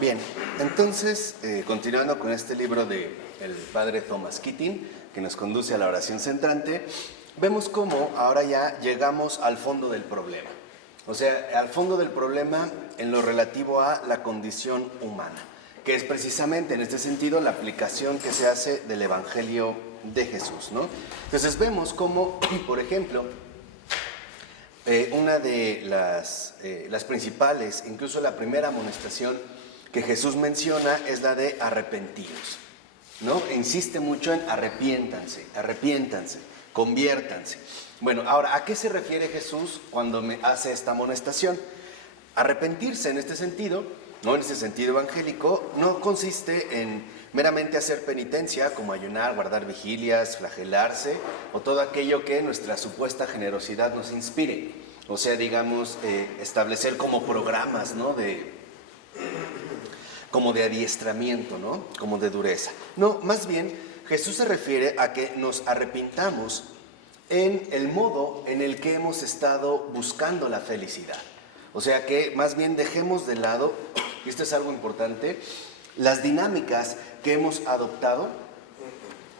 Bien, entonces, continuando con este libro del padre Thomas Keating, que nos conduce a la oración centrante, vemos cómo ahora ya llegamos al fondo del problema. O sea, al fondo del problema en lo relativo a la condición humana, que es precisamente en este sentido la aplicación que se hace del Evangelio de Jesús, ¿no? Entonces vemos cómo, por ejemplo, una de las principales, incluso la primera amonestación que Jesús menciona es la de arrepentiros, ¿no? Insiste mucho en arrepiéntanse, conviértanse. Bueno, ahora, ¿a qué se refiere Jesús cuando me hace esta amonestación? Arrepentirse en este sentido, no en ese sentido evangélico, no consiste en meramente hacer penitencia como ayunar, guardar vigilias, flagelarse o todo aquello que nuestra supuesta generosidad nos inspire. O sea, digamos, establecer como programas, ¿no? Como de adiestramiento, ¿no? Como de dureza. No, más bien, Jesús se refiere a que nos arrepintamos en el modo en el que hemos estado buscando la felicidad. O sea, que más bien dejemos de lado, y esto es algo importante, las dinámicas que hemos adoptado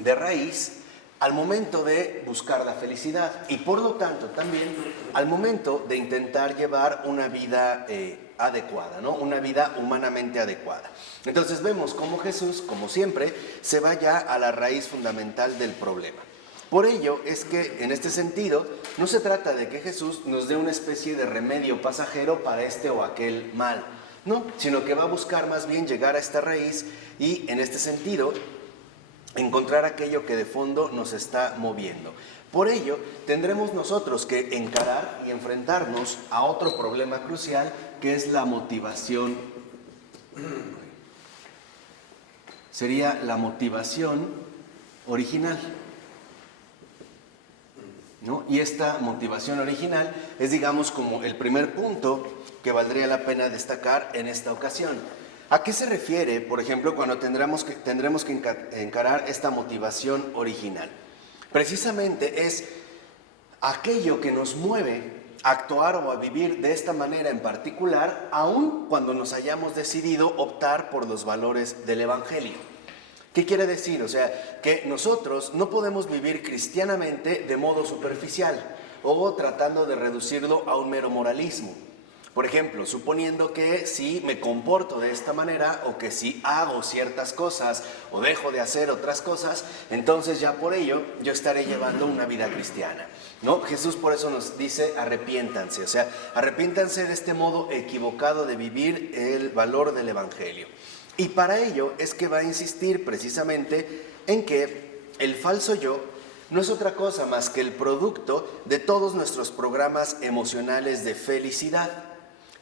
de raíz al momento de buscar la felicidad y por lo tanto también al momento de intentar llevar una vida adecuada, ¿no? Una vida humanamente adecuada. Entonces vemos cómo Jesús, como siempre, se va ya a la raíz fundamental del problema. Por ello es que en este sentido no se trata de que Jesús nos dé una especie de remedio pasajero para este o aquel mal, no, sino que va a buscar más bien llegar a esta raíz y en este sentido encontrar aquello que de fondo nos está moviendo. Por ello, tendremos nosotros que encarar y enfrentarnos a otro problema crucial, que es la motivación. Sería la motivación original, ¿no? Y esta motivación original es, digamos, como el primer punto que valdría la pena destacar en esta ocasión. ¿A qué se refiere, por ejemplo, cuando tendremos que encarar esta motivación original? Precisamente es aquello que nos mueve a actuar o a vivir de esta manera en particular, aun cuando nos hayamos decidido optar por los valores del Evangelio. ¿Qué quiere decir? O sea, que nosotros no podemos vivir cristianamente de modo superficial o tratando de reducirlo a un mero moralismo. Por ejemplo, suponiendo que si me comporto de esta manera o que si hago ciertas cosas o dejo de hacer otras cosas, entonces ya por ello yo estaré llevando una vida cristiana, ¿no? Jesús por eso nos dice arrepiéntanse, o sea, arrepiéntanse de este modo equivocado de vivir el valor del Evangelio. Y para ello es que va a insistir precisamente en que el falso yo no es otra cosa más que el producto de todos nuestros programas emocionales de felicidad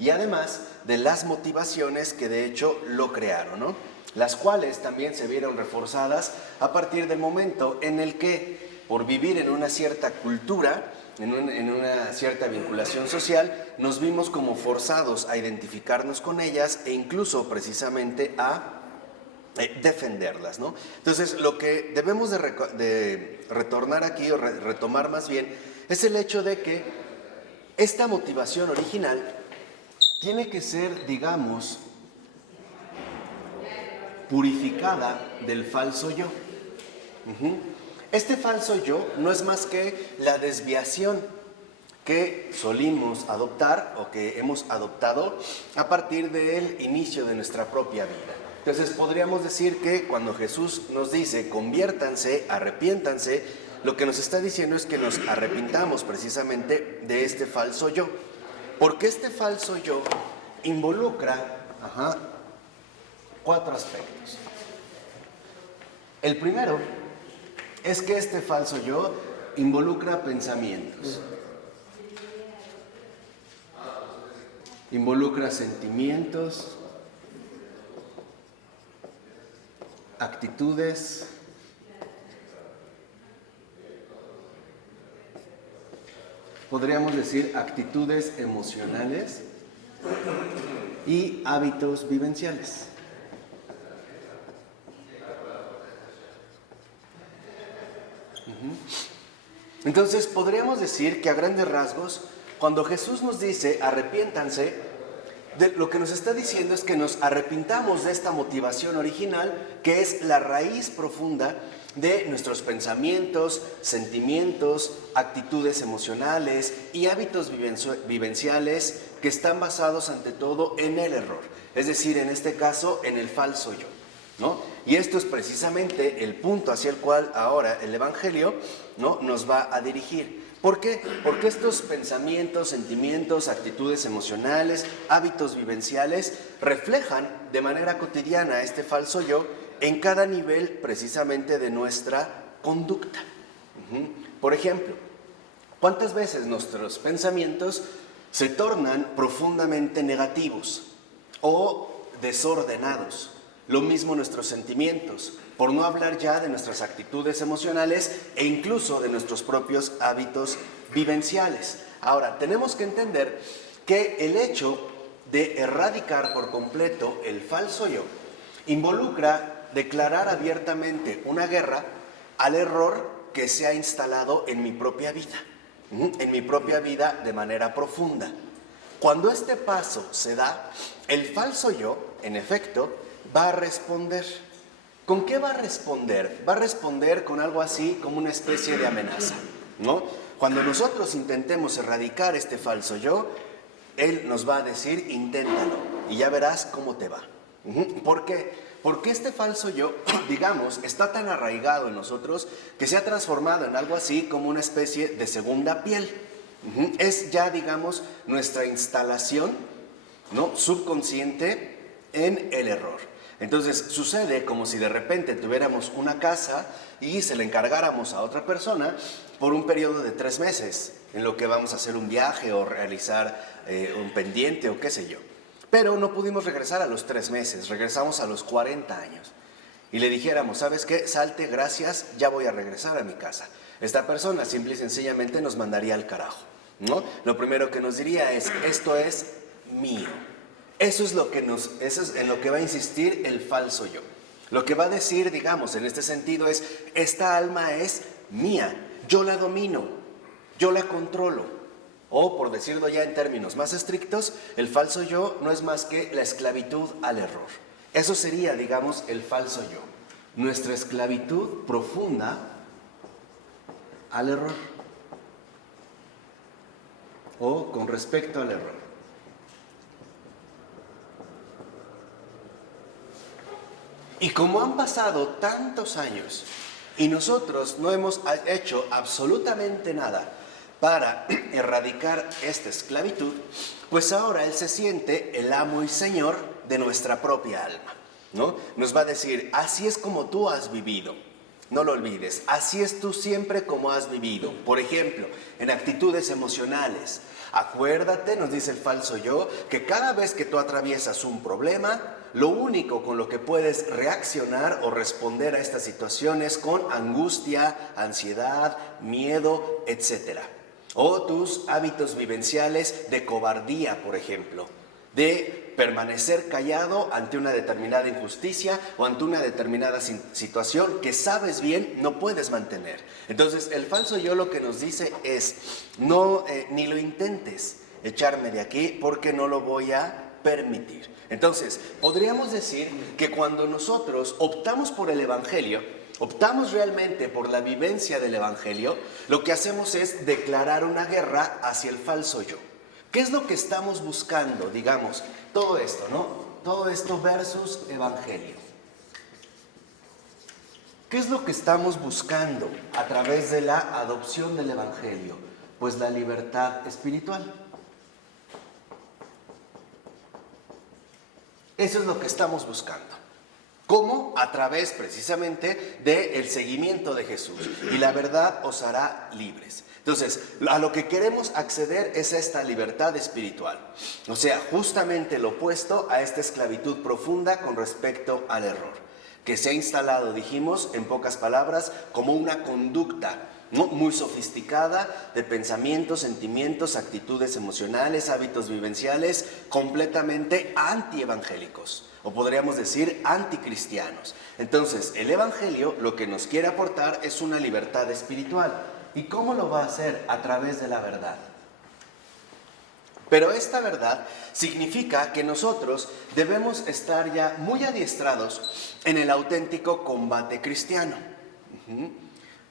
y además de las motivaciones que de hecho lo crearon, ¿no? Las cuales también se vieron reforzadas a partir del momento en el que, por vivir en una cierta cultura, en una cierta vinculación social, nos vimos como forzados a identificarnos con ellas e incluso precisamente a defenderlas, ¿no? Entonces, lo que debemos de retornar aquí, o retomar más bien, es el hecho de que esta motivación original tiene que ser, digamos, purificada del falso yo. Este falso yo no es más que la desviación que solimos adoptar o que hemos adoptado a partir del inicio de nuestra propia vida. Entonces podríamos decir que cuando Jesús nos dice conviértanse, arrepiéntanse, lo que nos está diciendo es que nos arrepintamos precisamente de este falso yo. Porque este falso yo involucra 4 aspectos. El primero es que este falso yo involucra pensamientos, involucra sentimientos, actitudes, podríamos decir actitudes emocionales y hábitos vivenciales. Entonces podríamos decir que a grandes rasgos, cuando Jesús nos dice arrepiéntanse, Lo que nos está diciendo es que nos arrepintamos de esta motivación original, que es la raíz profunda de nuestros pensamientos, sentimientos, actitudes emocionales y hábitos vivenciales que están basados ante todo en el error, es decir, en este caso, en el falso yo, ¿no? Y esto es precisamente el punto hacia el cual ahora el Evangelio, ¿no?, nos va a dirigir. ¿Por qué? Porque estos pensamientos, sentimientos, actitudes emocionales, hábitos vivenciales reflejan de manera cotidiana este falso yo en cada nivel precisamente de nuestra conducta. Por ejemplo, ¿cuántas veces nuestros pensamientos se tornan profundamente negativos o desordenados? Lo mismo nuestros sentimientos, por no hablar ya de nuestras actitudes emocionales e incluso de nuestros propios hábitos vivenciales. Ahora, tenemos que entender que el hecho de erradicar por completo el falso yo involucra declarar abiertamente una guerra al error que se ha instalado en mi propia vida de manera profunda. Cuando este paso se da, el falso yo, en efecto, va a responder. ¿Con qué va a responder? Va a responder con algo así como una especie de amenaza, ¿no? Cuando nosotros intentemos erradicar este falso yo, él nos va a decir, inténtalo, y ya verás cómo te va. ¿Por qué? Porque este falso yo, digamos, está tan arraigado en nosotros que se ha transformado en algo así como una especie de segunda piel. Es ya, digamos, nuestra instalación, ¿no?, subconsciente en el error. Entonces sucede como si de repente tuviéramos una casa y se la encargáramos a otra persona por un periodo de 3 meses, en lo que vamos a hacer un viaje o realizar un pendiente o qué sé yo. Pero no pudimos regresar a los 3 meses, regresamos a los 40 años. Y le dijéramos, ¿sabes qué? Salte, gracias, ya voy a regresar a mi casa. Esta persona simple y sencillamente nos mandaría al carajo, ¿no? Lo primero que nos diría es, esto es mío. Eso es en lo que va a insistir el falso yo. Lo que va a decir, digamos, en este sentido es, esta alma es mía, yo la domino, yo la controlo. O, por decirlo ya en términos más estrictos, el falso yo no es más que la esclavitud al error. Eso sería, digamos, el falso yo. Nuestra esclavitud profunda al error. O con respecto al error. Y como han pasado tantos años y nosotros no hemos hecho absolutamente nada para erradicar esta esclavitud, pues ahora Él se siente el amo y señor de nuestra propia alma, ¿no? Nos va a decir, así es como tú has vivido. No lo olvides, así es tú siempre como has vivido. Por ejemplo, en actitudes emocionales. Acuérdate, nos dice el falso yo, que cada vez que tú atraviesas un problema, lo único con lo que puedes reaccionar o responder a esta situación es con angustia, ansiedad, miedo, etc. O tus hábitos vivenciales de cobardía, por ejemplo, de permanecer callado ante una determinada injusticia o ante una determinada situación que sabes bien no puedes mantener. Entonces el falso yo lo que nos dice es, no, ni lo intentes echarme de aquí porque no lo voy a permitir. Entonces podríamos decir que cuando nosotros optamos por el Evangelio, optamos realmente por la vivencia del Evangelio, lo que hacemos es declarar una guerra hacia el falso yo. ¿Qué es lo que estamos buscando? Digamos, todo esto, ¿no? Todo esto versus Evangelio. ¿Qué es lo que estamos buscando a través de la adopción del Evangelio? Pues la libertad espiritual. Eso es lo que estamos buscando. ¿Cómo? A través precisamente del seguimiento de Jesús. Y la verdad os hará libres. Entonces, a lo que queremos acceder es a esta libertad espiritual. O sea, justamente lo opuesto a esta esclavitud profunda con respecto al error, que se ha instalado, dijimos, en pocas palabras, como una conducta, ¿no?, muy sofisticada de pensamientos, sentimientos, actitudes emocionales, hábitos vivenciales, completamente antievangélicos. O podríamos decir anticristianos. Entonces, el Evangelio lo que nos quiere aportar es una libertad espiritual. ¿Y cómo lo va a hacer? A través de la verdad. Pero esta verdad significa que nosotros debemos estar ya muy adiestrados en el auténtico combate cristiano.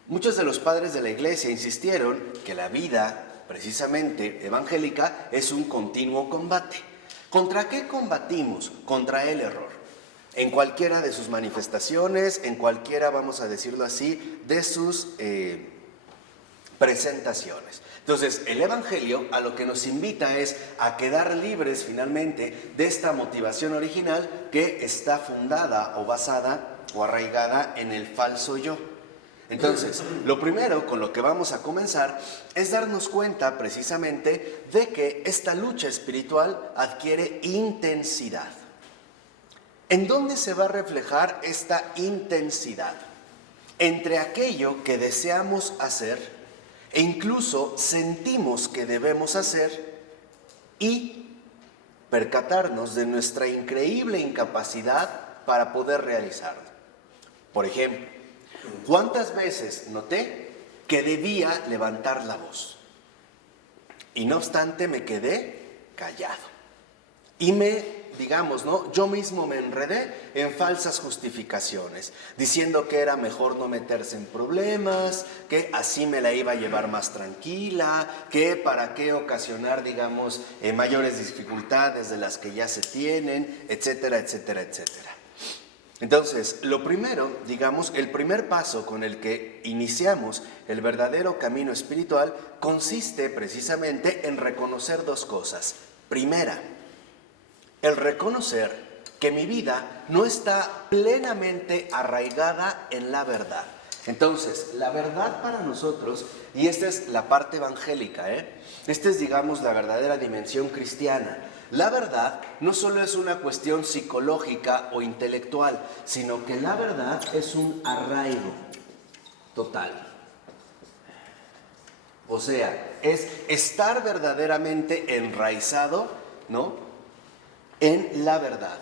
Muchos de los padres de la iglesia insistieron que la vida, precisamente evangélica, es un continuo combate. ¿Contra qué combatimos? Contra el error. En cualquiera de sus manifestaciones, en cualquiera, vamos a decirlo así, de sus presentaciones. Entonces, el Evangelio a lo que nos invita es a quedar libres finalmente de esta motivación original que está fundada o basada o arraigada en el falso yo. Entonces, lo primero con lo que vamos a comenzar es darnos cuenta precisamente de que esta lucha espiritual adquiere intensidad. ¿En dónde se va a reflejar esta intensidad? Entre aquello que deseamos hacer e incluso sentimos que debemos hacer y percatarnos de nuestra increíble incapacidad para poder realizarlo. Por ejemplo, ¿cuántas veces noté que debía levantar la voz? Y no obstante me quedé callado. Y yo mismo me enredé en falsas justificaciones, diciendo que era mejor no meterse en problemas, que así me la iba a llevar más tranquila, que para qué ocasionar, mayores dificultades de las que ya se tienen, etcétera, etcétera, etcétera. Entonces, lo primero, el primer paso con el que iniciamos el verdadero camino espiritual consiste precisamente en reconocer dos cosas. Primera, el reconocer que mi vida no está plenamente arraigada en la verdad. Entonces, la verdad para nosotros, y esta es la parte evangélica, esta es, la verdadera dimensión cristiana. La verdad no solo es una cuestión psicológica o intelectual, sino que la verdad es un arraigo total. O sea, es estar verdaderamente enraizado, en la verdad.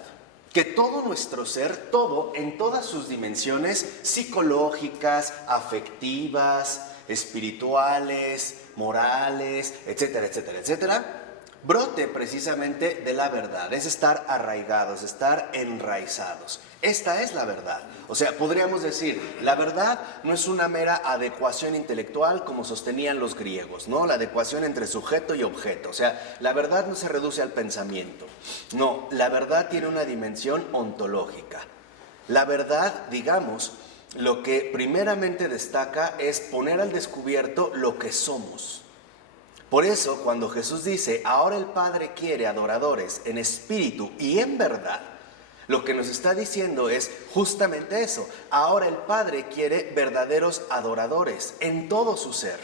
Que todo nuestro ser, todo, en todas sus dimensiones psicológicas, afectivas, espirituales, morales, etcétera, etcétera, etcétera, brote precisamente de la verdad. Es estar arraigados, estar enraizados. Esta es la verdad. O sea, podríamos decir, la verdad no es una mera adecuación intelectual como sostenían los griegos, ¿no? La adecuación entre sujeto y objeto. O sea, la verdad no se reduce al pensamiento. No, la verdad tiene una dimensión ontológica. La verdad, lo que primeramente destaca es poner al descubierto lo que somos. Por eso, cuando Jesús dice, ahora el Padre quiere adoradores en espíritu y en verdad, lo que nos está diciendo es justamente eso. Ahora el Padre quiere verdaderos adoradores en todo su ser.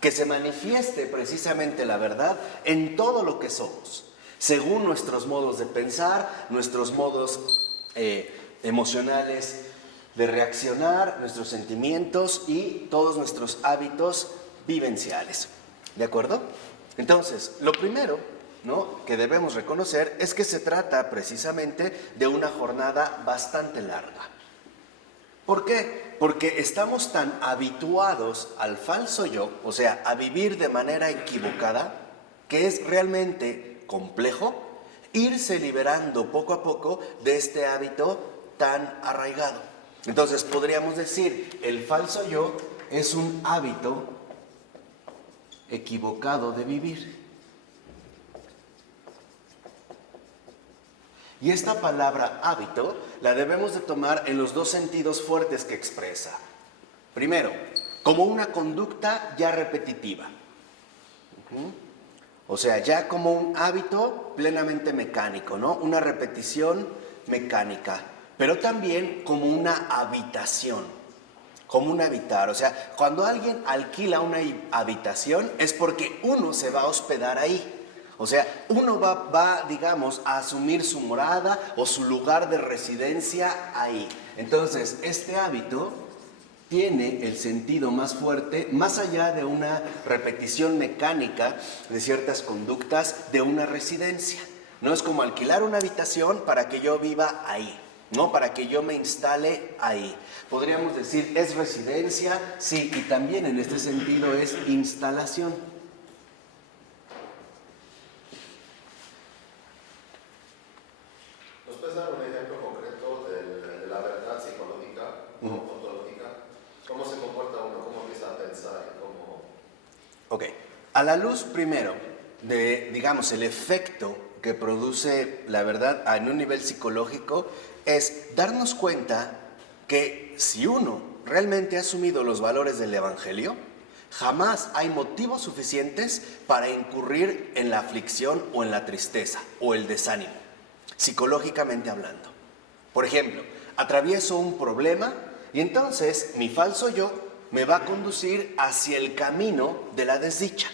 Que se manifieste precisamente la verdad en todo lo que somos. Según nuestros modos de pensar, nuestros modos emocionales de reaccionar, nuestros sentimientos y todos nuestros hábitos vivenciales. ¿De acuerdo? Entonces, lo primero, que debemos reconocer es que se trata precisamente de una jornada bastante larga. ¿Por qué? Porque estamos tan habituados al falso yo, o sea, a vivir de manera equivocada, que es realmente complejo irse liberando poco a poco de este hábito tan arraigado. Entonces, podríamos decir, el falso yo es un hábito equivocado de vivir. Y esta palabra hábito la debemos de tomar en los dos sentidos fuertes que expresa. Primero, como una conducta ya repetitiva. O sea, ya como un hábito plenamente mecánico, una repetición mecánica. Pero también como una habitación, como un habitar. O sea, cuando alguien alquila una habitación es porque uno se va a hospedar ahí. O sea, uno va, a asumir su morada o su lugar de residencia ahí. Entonces, este hábito tiene el sentido más fuerte, más allá de una repetición mecánica de ciertas conductas de una residencia. No es como alquilar una habitación para que yo viva ahí, para que yo me instale ahí. Podríamos decir, ¿es residencia? Sí, y también en este sentido es instalación. puedes dar un ejemplo concreto de la verdad psicológica o ontológica? ¿Cómo se comporta uno? ¿Cómo empieza a pensar? ¿Cómo... Ok, a la luz primero de, digamos, el efecto que produce la verdad en un nivel psicológico es darnos cuenta que si uno realmente ha asumido los valores del Evangelio, jamás hay motivos suficientes para incurrir en la aflicción o en la tristeza o el desánimo, psicológicamente hablando. Por ejemplo, atravieso un problema y entonces mi falso yo me va a conducir hacia el camino de la desdicha.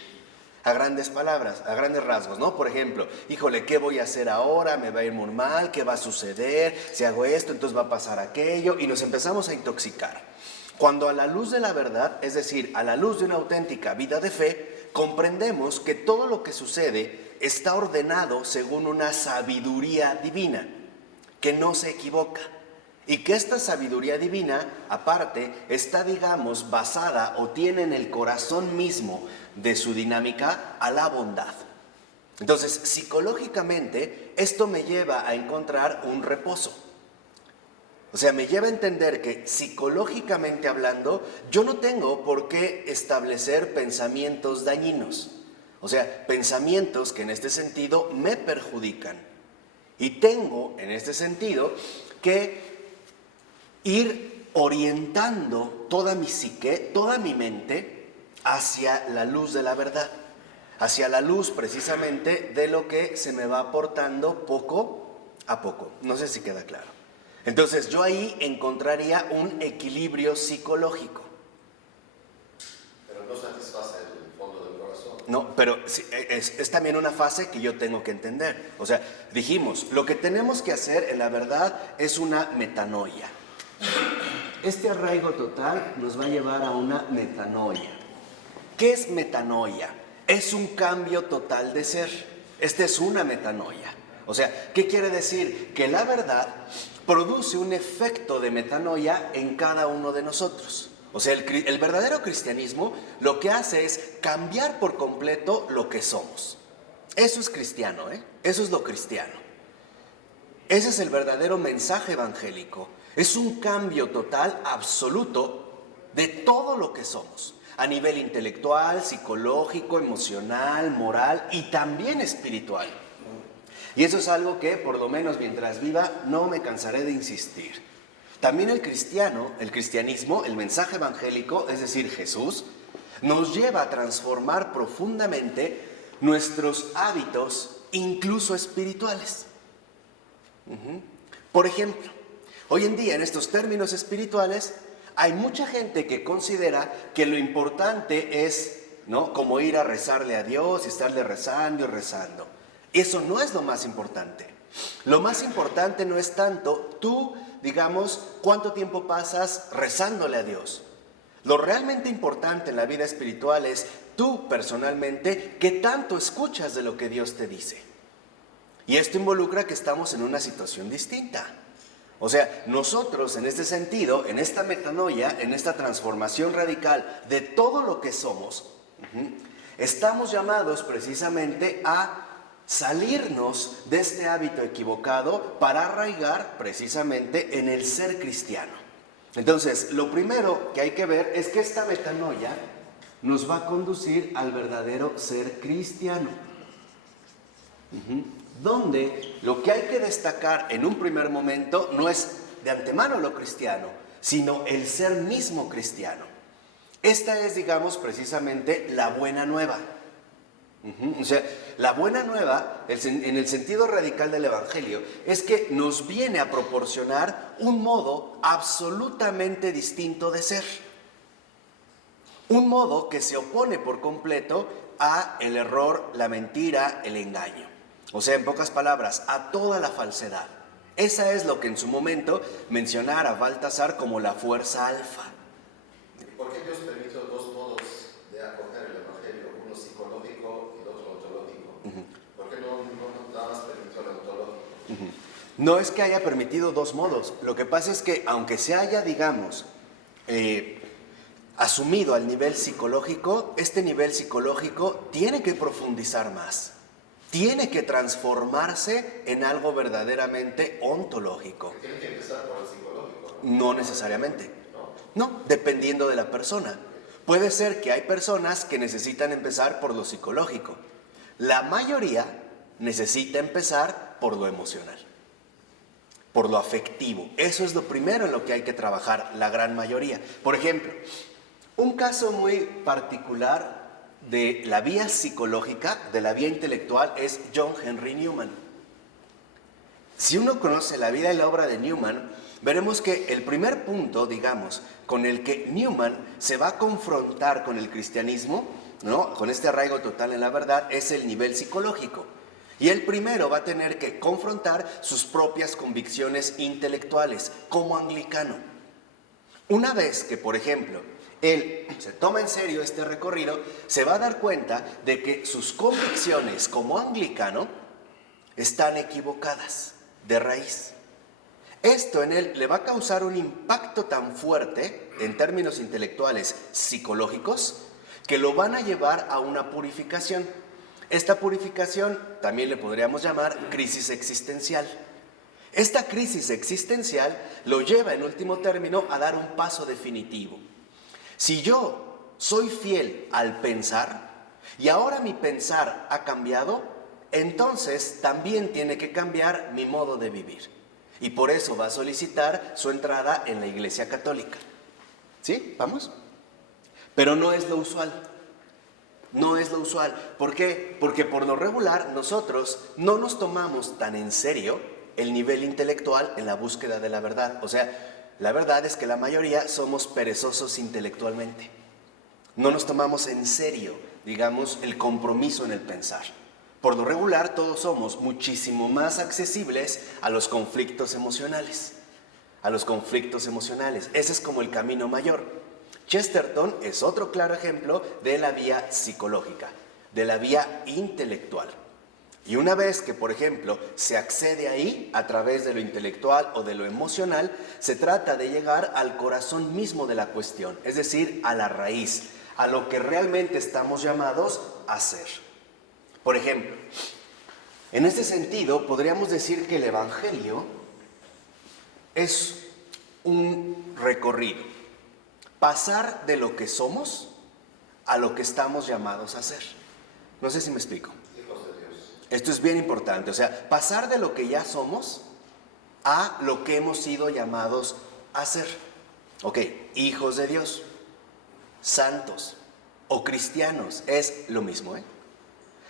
A grandes palabras, a grandes rasgos, ¿no? Por ejemplo, híjole, ¿qué voy a hacer ahora? ¿Me va a ir muy mal? ¿Qué va a suceder? Si hago esto, entonces va a pasar aquello. Y nos empezamos a intoxicar. Cuando a la luz de la verdad, es decir, a la luz de una auténtica vida de fe, comprendemos que todo lo que sucede está ordenado según una sabiduría divina, que no se equivoca. Y que esta sabiduría divina, aparte, está, digamos, basada o tiene en el corazón mismo de su dinámica a la bondad. Entonces, psicológicamente, esto me lleva a encontrar un reposo. O sea, me lleva a entender que psicológicamente hablando, yo no tengo por qué establecer pensamientos dañinos. O sea, pensamientos que en este sentido me perjudican. Y tengo, en este sentido, que ir orientando toda mi psique, toda mi mente hacia la luz de la verdad, hacia la luz precisamente de lo que se me va aportando poco a poco. No sé si queda claro. Entonces yo ahí encontraría un equilibrio psicológico. Pero no satisface el fondo del corazón. No, pero es también una fase que yo tengo que entender. O sea, dijimos, lo que tenemos que hacer en la verdad es una metanoia. Este arraigo total nos va a llevar a una metanoia. ¿Qué es metanoia? Es un cambio total de ser. Esta es una metanoia. O sea, ¿qué quiere decir? Que la verdad produce un efecto de metanoia en cada uno de nosotros. O sea, el verdadero cristianismo lo que hace es cambiar por completo lo que somos. Eso es cristiano, ¿eh? Eso es lo cristiano. Ese es el verdadero mensaje evangélico. Es un cambio total, absoluto, de todo lo que somos, a nivel intelectual, psicológico, emocional, moral y también espiritual. Y eso es algo que, por lo menos mientras viva, no me cansaré de insistir. También el cristianismo, el mensaje evangélico, es decir, Jesús, nos lleva a transformar profundamente nuestros hábitos, incluso espirituales. Por ejemplo, hoy en día en estos términos espirituales hay mucha gente que considera que lo importante es, ¿no?, como ir a rezarle a Dios y estarle rezando y rezando. Eso no es lo más importante. Lo más importante no es tanto tú, digamos, cuánto tiempo pasas rezándole a Dios. Lo realmente importante en la vida espiritual es tú personalmente qué tanto escuchas de lo que Dios te dice. Y esto involucra que estamos en una situación distinta. O sea, nosotros en este sentido, en esta metanoia, en esta transformación radical de todo lo que somos, estamos llamados precisamente a salirnos de este hábito equivocado para arraigar precisamente en el ser cristiano. Entonces, lo primero que hay que ver es que esta metanoia nos va a conducir al verdadero ser cristiano. Donde lo que hay que destacar en un primer momento no es de antemano lo cristiano, sino el ser mismo cristiano. Esta es, digamos, precisamente la buena nueva. O sea, la buena nueva, en el sentido radical del Evangelio, es que nos viene a proporcionar un modo absolutamente distinto de ser. Un modo que se opone por completo a el error, la mentira, el engaño. O sea, en pocas palabras, a toda la falsedad. Esa es lo que en su momento mencionara Baltasar como la fuerza alfa. ¿Por qué Dios permitió dos modos de acoger el Evangelio? Uno psicológico y el otro ontológico. ¿Por qué no nada más permitió el ontológico? No es que haya permitido dos modos. Lo que pasa es que aunque se haya, digamos, asumido al nivel psicológico, este nivel psicológico tiene que profundizar más. tiene que transformarse en algo verdaderamente ontológico. Tiene que empezar por el psicológico, No necesariamente. ¿no? No, dependiendo de la persona. Puede ser que hay personas que necesitan empezar por lo psicológico. La mayoría necesita empezar por lo emocional, por lo afectivo. Eso es lo primero en lo que hay que trabajar, la gran mayoría. Por ejemplo, un caso muy particular de la vía psicológica, de la vía intelectual, es John Henry Newman. Si uno conoce la vida y la obra de Newman, veremos que el primer punto, digamos, con el que Newman se va a confrontar con el cristianismo, ¿no?, con este arraigo total en la verdad, es el nivel psicológico. Y él primero va a tener que confrontar sus propias convicciones intelectuales como anglicano. Una vez que, por ejemplo, él se toma en serio este recorrido, se va a dar cuenta de que sus convicciones como anglicano están equivocadas de raíz. Esto en él le va a causar un impacto tan fuerte en términos intelectuales, psicológicos, que lo van a llevar a una purificación. Esta purificación también le podríamos llamar crisis existencial. Esta crisis existencial lo lleva en último término a dar un paso definitivo. Si yo soy fiel al pensar y ahora mi pensar ha cambiado, entonces también tiene que cambiar mi modo de vivir. Y por eso va a solicitar su entrada en la Iglesia Católica. ¿Sí? ¿Vamos? Pero no es lo usual. No es lo usual. ¿Por qué? Porque por lo regular nosotros no nos tomamos tan en serio el nivel intelectual en la búsqueda de la verdad. O sea, la verdad es que la mayoría somos perezosos intelectualmente. No nos tomamos en serio, digamos, el compromiso en el pensar. Por lo regular todos somos muchísimo más accesibles a los conflictos emocionales. A los conflictos emocionales. Ese es como el camino mayor. Chesterton es otro claro ejemplo de la vía psicológica, de la vía intelectual. Y una vez que, por ejemplo, se accede ahí a través de lo intelectual o de lo emocional, se trata de llegar al corazón mismo de la cuestión, es decir, a la raíz, a lo que realmente estamos llamados a hacer. Por ejemplo, en este sentido, podríamos decir que el Evangelio es un recorrido. Pasar de lo que somos a lo que estamos llamados a hacer. No sé si me explico. Esto es bien importante, o sea, pasar de lo que ya somos a lo que hemos sido llamados a ser. Ok, hijos de Dios, santos o cristianos, es lo mismo, ¿eh?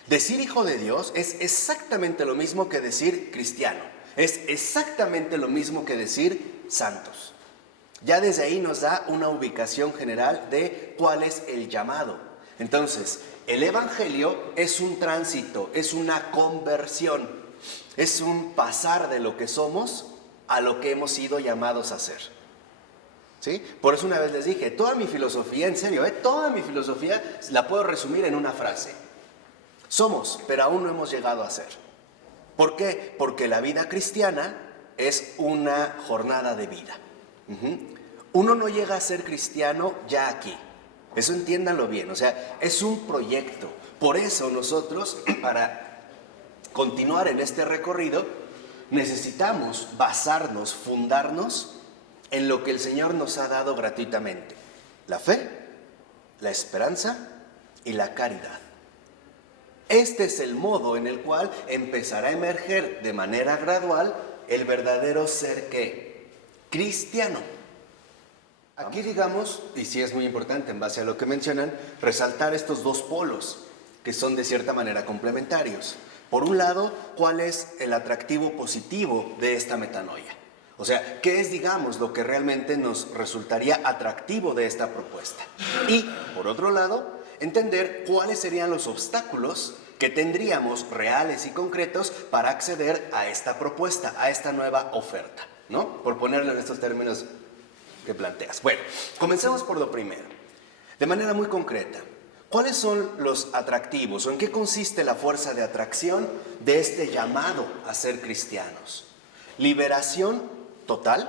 Decir hijo de Dios es exactamente lo mismo que decir cristiano, es exactamente lo mismo que decir santos. Ya desde ahí nos da una ubicación general de cuál es el llamado. Entonces, el Evangelio es un tránsito, es una conversión, es un pasar de lo que somos a lo que hemos sido llamados a ser. ¿Sí? Por eso una vez les dije, toda mi filosofía, en serio, toda mi filosofía la puedo resumir en una frase. Somos, pero aún no hemos llegado a ser. ¿Por qué? Porque la vida cristiana es una jornada de vida. Uno no llega a ser cristiano ya aquí. Eso entiéndanlo bien, o sea, es un proyecto. Por eso nosotros, para continuar en este recorrido, necesitamos basarnos, fundarnos en lo que el Señor nos ha dado gratuitamente. La fe, la esperanza y la caridad. Este es el modo en el cual empezará a emerger de manera gradual el verdadero ser ¿qué? Cristiano. Aquí digamos, y sí es muy importante en base a lo que mencionan, resaltar estos dos polos que son de cierta manera complementarios. Por un lado, ¿cuál es el atractivo positivo de esta metanoia? O sea, ¿qué es, digamos, lo que realmente nos resultaría atractivo de esta propuesta? Y, por otro lado, entender cuáles serían los obstáculos que tendríamos reales y concretos para acceder a esta propuesta, a esta nueva oferta, ¿no? Por ponerlo en estos términos que planteas. Bueno, comencemos por lo primero. De manera muy concreta, ¿cuáles son los atractivos o en qué consiste la fuerza de atracción de este llamado a ser cristianos? Liberación total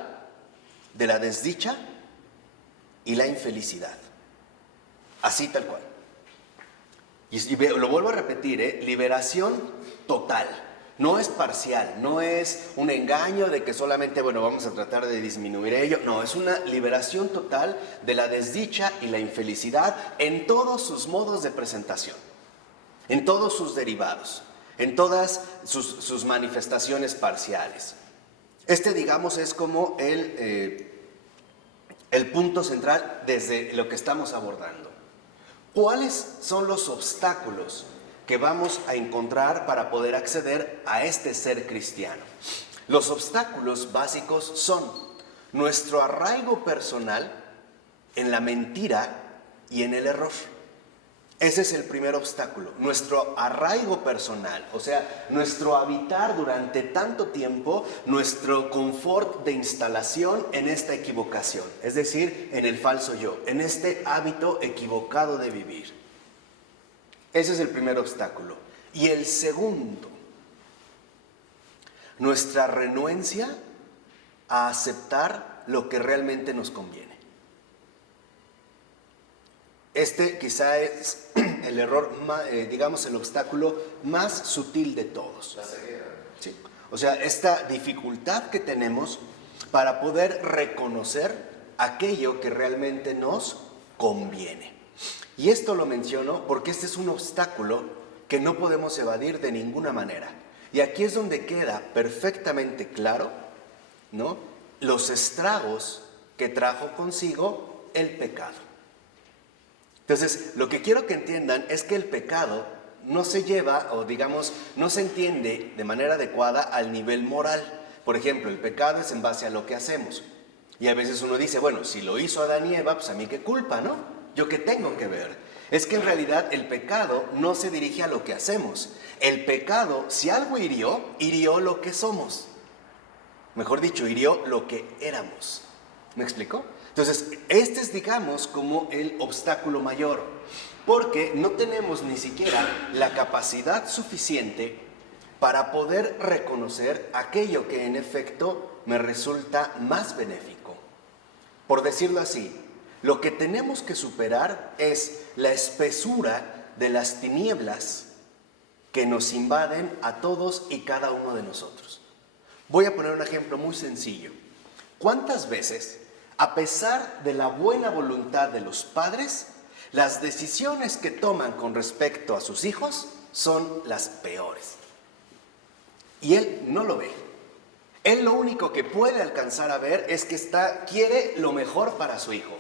de la desdicha y la infelicidad. Así tal cual. Lo vuelvo a repetir, liberación total. No es parcial, no es un engaño de que solamente, bueno, vamos a tratar de disminuir ello. No, es una liberación total de la desdicha y la infelicidad en todos sus modos de presentación, en todos sus derivados, en todas sus manifestaciones parciales. Digamos, es como el punto central desde lo que estamos abordando. ¿Cuáles son los obstáculos que vamos a encontrar para poder acceder a este ser cristiano? Los obstáculos básicos son nuestro arraigo personal en la mentira y en el error. Ese es el primer obstáculo, nuestro arraigo personal, o sea, nuestro habitar durante tanto tiempo, nuestro confort de instalación en esta equivocación, es decir, en el falso yo, en este hábito equivocado de vivir. Ese es el primer obstáculo. Y el segundo, nuestra renuencia a aceptar lo que realmente nos conviene. Quizá es el error, digamos, el obstáculo más sutil de todos. La ceguera. Sí. O sea, esta dificultad que tenemos para poder reconocer aquello que realmente nos conviene. Y esto lo menciono porque este es un obstáculo que no podemos evadir de ninguna manera. Y aquí es donde queda perfectamente claro, ¿no?, los estragos que trajo consigo el pecado. Entonces, lo que quiero que entiendan es que el pecado no se lleva, o digamos, no se entiende de manera adecuada al nivel moral. Por ejemplo, el pecado es en base a lo que hacemos. Y a veces uno dice, bueno, si lo hizo Adán y Eva, pues a mí qué culpa, ¿no? ¿Yo qué tengo que ver? Es que en realidad el pecado no se dirige a lo que hacemos. El pecado, si algo hirió lo que somos. Mejor dicho, hirió lo que éramos. ¿Me explico? Entonces, este es, digamos, como el obstáculo mayor, porque no tenemos ni siquiera la capacidad suficiente para poder reconocer aquello que en efecto me resulta más benéfico. Por decirlo así, lo que tenemos que superar es la espesura de las tinieblas que nos invaden a todos y cada uno de nosotros. Voy a poner un ejemplo muy sencillo. ¿Cuántas veces, a pesar de la buena voluntad de los padres, las decisiones que toman con respecto a sus hijos son las peores? Y él no lo ve. Él lo único que puede alcanzar a ver es que quiere lo mejor para su hijo.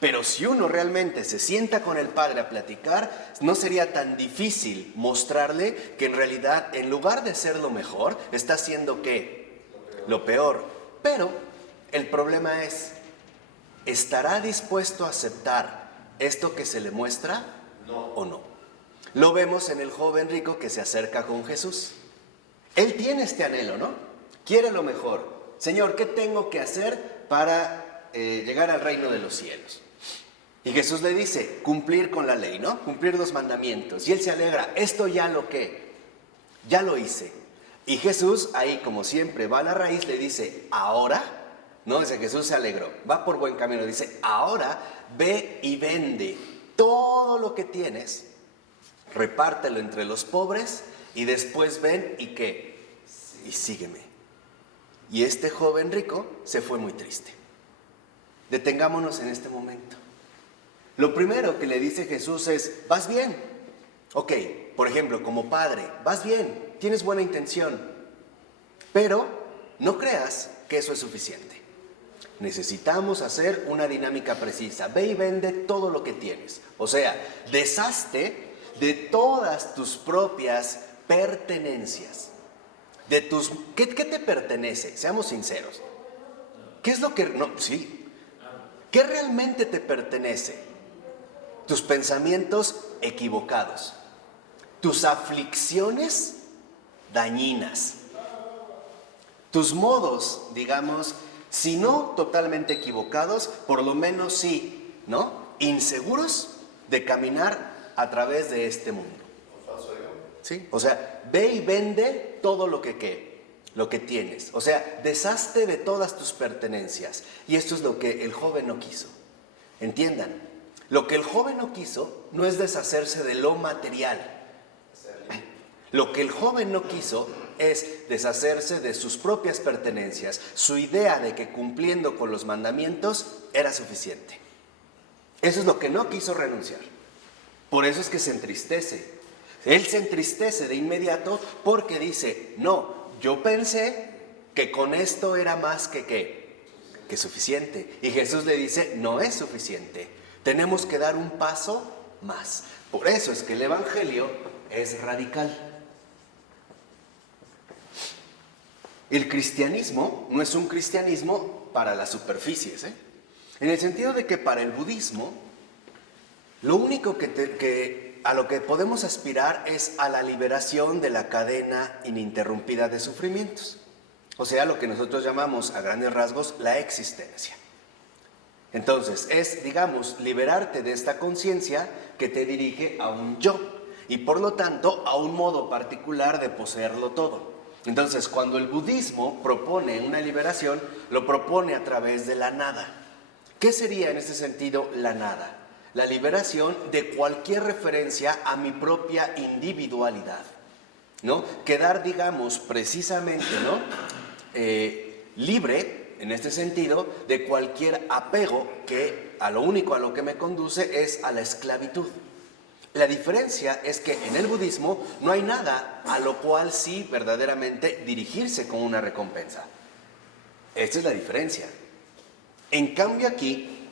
Pero si uno realmente se sienta con el padre a platicar, no sería tan difícil mostrarle que en realidad, en lugar de ser lo mejor, está haciendo ¿qué? Lo peor. Pero el problema es, ¿estará dispuesto a aceptar esto que se le muestra? No. ¿O no? Lo vemos en el joven rico que se acerca con Jesús. Él tiene este anhelo, ¿no? Quiere lo mejor. Señor, ¿qué tengo que hacer para llegar al reino de los cielos? Y Jesús le dice, cumplir con la ley, ¿no? Cumplir los mandamientos. Y él se alegra, esto ya lo hice. Y Jesús, ahí como siempre, va a la raíz, le dice, ahora, no, dice Jesús se alegró, va por buen camino, dice, ahora ve y vende todo lo que tienes, repártelo entre los pobres y después ven y ¿qué? Y sígueme. Y este joven rico se fue muy triste. Detengámonos en este momento. Lo primero que le dice Jesús es, ¿vas bien? Ok, por ejemplo, como padre, vas bien, tienes buena intención, pero no creas que eso es suficiente. Necesitamos hacer una dinámica precisa. Ve y vende todo lo que tienes. O sea, deshazte de todas tus propias pertenencias. ¿Qué te pertenece? Seamos sinceros. ¿Qué es lo que... No, sí. ¿Qué realmente te pertenece? Tus pensamientos equivocados. Tus aflicciones dañinas. Tus modos, digamos, si no totalmente equivocados, por lo menos sí, ¿no? Inseguros de caminar a través de este mundo. ¿Sí? O sea, ve y vende todo lo que tienes. O sea, deshazte de todas tus pertenencias. Y esto es lo que el joven no quiso. Entiendan, Lo que el joven no quiso no es deshacerse de lo material. Lo que el joven no quiso es deshacerse de sus propias pertenencias, su idea de que cumpliendo con los mandamientos era suficiente. Eso es lo que no quiso renunciar. Por eso es que se entristece. Él se entristece de inmediato porque dice, no, yo pensé que con esto era más que suficiente. Y Jesús le dice, no es suficiente. Tenemos que dar un paso más. Por eso es que el Evangelio es radical. El cristianismo no es un cristianismo para las superficies, en el sentido de que para el budismo, lo único a lo que podemos aspirar es a la liberación de la cadena ininterrumpida de sufrimientos. O sea, lo que nosotros llamamos a grandes rasgos la existencia. Entonces, es, digamos, liberarte de esta conciencia que te dirige a un yo y por lo tanto a un modo particular de poseerlo todo. Entonces, cuando el budismo propone una liberación, lo propone a través de la nada. ¿Qué sería en ese sentido la nada? La liberación de cualquier referencia a mi propia individualidad, ¿no? Quedar, digamos, precisamente, ¿no? Libre, en este sentido, de cualquier apego que a lo único a lo que me conduce es a la esclavitud. La diferencia es que en el budismo no hay nada a lo cual sí verdaderamente dirigirse con una recompensa. Esta es la diferencia. En cambio aquí,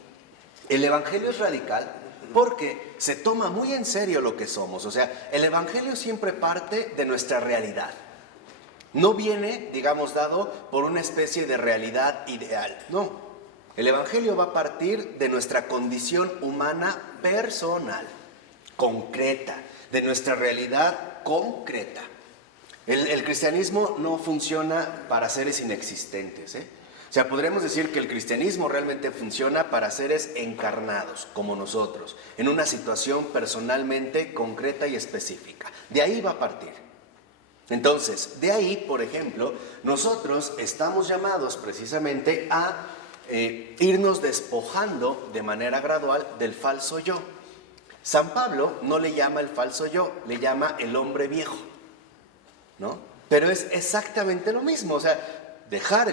el Evangelio es radical porque se toma muy en serio lo que somos. O sea, el Evangelio siempre parte de nuestra realidad. No viene, digamos, dado por una especie de realidad ideal. No. El Evangelio va a partir de nuestra condición humana personal, concreta, de nuestra realidad concreta. El cristianismo no funciona para seres inexistentes, O sea, podremos decir que el cristianismo realmente funciona para seres encarnados, como nosotros, en una situación personalmente concreta y específica. De ahí va a partir. Entonces, de ahí, por ejemplo, nosotros estamos llamados precisamente a irnos despojando de manera gradual del falso yo. San Pablo no le llama el falso yo, le llama el hombre viejo, ¿no? Pero es exactamente lo mismo, o sea, dejar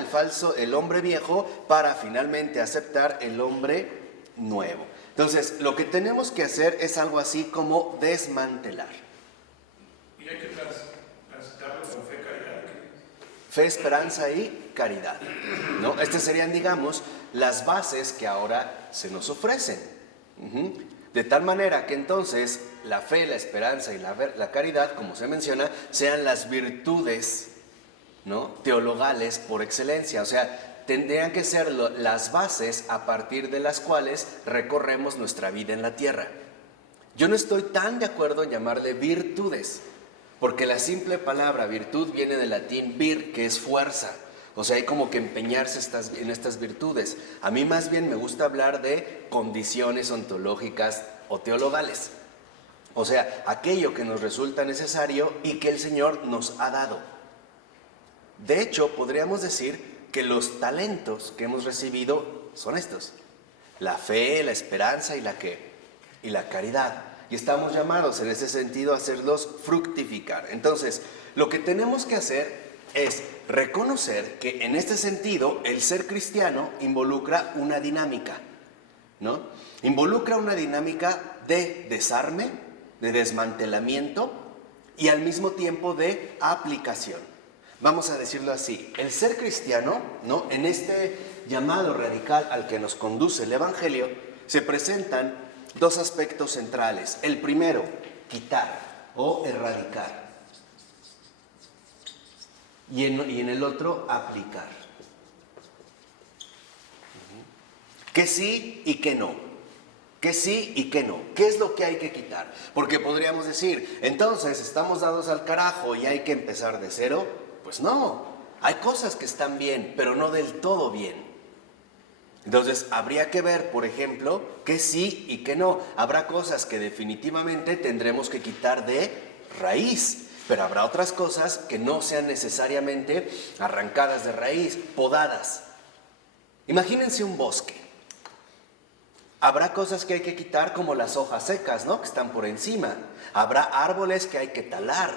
el hombre viejo para finalmente aceptar el hombre nuevo. Entonces, lo que tenemos que hacer es algo así como desmantelar. Y hay que transitarlo con fe, caridad. Fe, esperanza y caridad, ¿no? Estas serían, digamos, las bases que ahora se nos ofrecen. De tal manera que entonces la fe, la esperanza y la caridad, como se menciona, sean las virtudes, ¿no?, teologales por excelencia. O sea, tendrían que ser las bases a partir de las cuales recorremos nuestra vida en la tierra. Yo no estoy tan de acuerdo en llamarle virtudes, porque la simple palabra virtud viene del latín vir, que es fuerza. O sea, hay como que empeñarse en estas virtudes. A mí más bien me gusta hablar de condiciones ontológicas o teologales. O sea, aquello que nos resulta necesario y que el Señor nos ha dado. De hecho, podríamos decir que los talentos que hemos recibido son estos: la fe, la esperanza y la caridad. Y estamos llamados en ese sentido a hacerlos fructificar. Entonces, lo que tenemos que hacer es reconocer que en este sentido el ser cristiano involucra una dinámica, ¿no? Involucra una dinámica de desarme, de desmantelamiento y al mismo tiempo de aplicación. Vamos a decirlo así: el ser cristiano, ¿no?, en este llamado radical al que nos conduce el Evangelio, se presentan dos aspectos centrales. El primero, quitar o erradicar. Y en el otro, aplicar. Que sí y que no. Que sí y que no. ¿Qué es lo que hay que quitar? Porque podríamos decir, entonces, ¿estamos dados al carajo y hay que empezar de cero? Pues no. Hay cosas que están bien, pero no del todo bien. Entonces, habría que ver, por ejemplo, que sí y que no. Habrá cosas que definitivamente tendremos que quitar de raíz. Pero habrá otras cosas que no sean necesariamente arrancadas de raíz, podadas. Imagínense un bosque. Habrá cosas que hay que quitar como las hojas secas, ¿no? Que están por encima. Habrá árboles que hay que talar.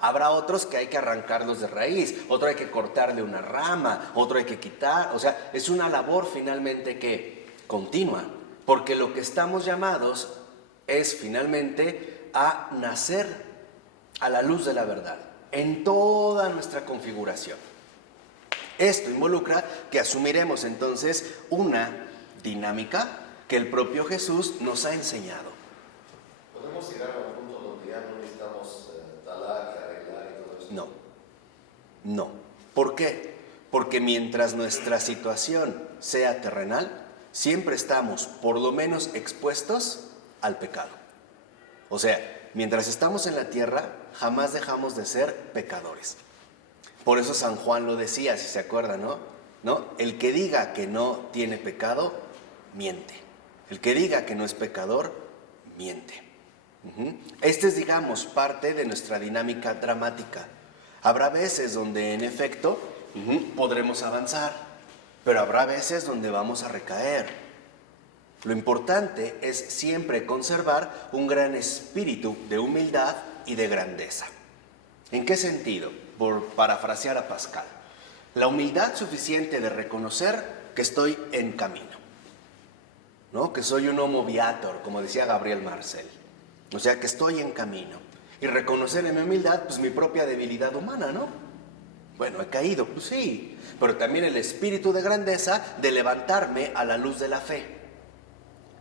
Habrá otros que hay que arrancarlos de raíz. Otro hay que cortarle una rama. Otro hay que quitar. O sea, es una labor finalmente que continua. Porque lo que estamos llamados es finalmente a nacer a la luz de la verdad. En toda nuestra configuración. Esto involucra que asumiremos entonces una dinámica que el propio Jesús nos ha enseñado. ¿Podemos llegar a un punto donde ya no necesitamos talar y arreglar y todo eso? No. ¿Por qué? Porque mientras nuestra situación sea terrenal, siempre estamos por lo menos expuestos al pecado. O sea, mientras estamos en la tierra, jamás dejamos de ser pecadores. Por eso San Juan lo decía, si se acuerdan, ¿no? El que diga que no tiene pecado, miente. El que diga que no es pecador, miente. Este es, digamos, parte de nuestra dinámica dramática. Habrá veces donde, en efecto, podremos avanzar, pero habrá veces donde vamos a recaer. Lo importante es siempre conservar un gran espíritu de humildad y de grandeza. ¿En qué sentido? Por parafrasear a Pascal. La humildad suficiente de reconocer que estoy en camino, ¿no? Que soy un homo viator, como decía Gabriel Marcel. O sea, que estoy en camino. Y reconocer en mi humildad, pues mi propia debilidad humana, ¿no? Bueno, he caído, pues sí. Pero también el espíritu de grandeza de levantarme a la luz de la fe.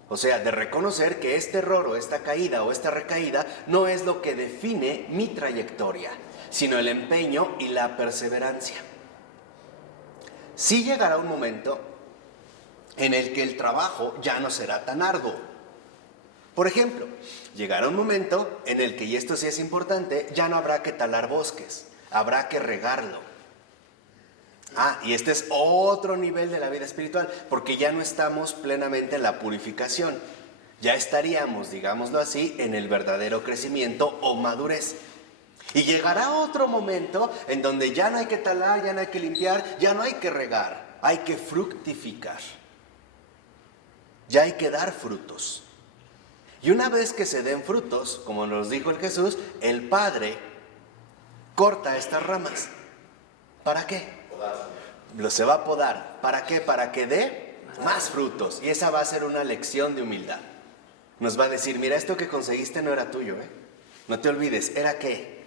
O sea, de reconocer que este error o esta caída o esta recaída no es lo que define mi trayectoria, sino el empeño y la perseverancia. Sí llegará un momento en el que el trabajo ya no será tan arduo. Por ejemplo, llegará un momento en el que, y esto sí es importante, ya no habrá que talar bosques, habrá que regarlo. Y este es otro nivel de la vida espiritual, porque ya no estamos plenamente en la purificación. Ya estaríamos, digámoslo así, en el verdadero crecimiento o madurez. Y llegará otro momento en donde ya no hay que talar, ya no hay que limpiar, ya no hay que regar, hay que fructificar. Ya hay que dar frutos. Y una vez que se den frutos, como nos dijo el Jesús, el Padre corta estas ramas. ¿Para qué? Se va a podar. ¿Para qué? Para que dé más frutos. Y esa va a ser una lección de humildad. Nos va a decir, mira, esto que conseguiste no era tuyo, No te olvides, ¿era qué?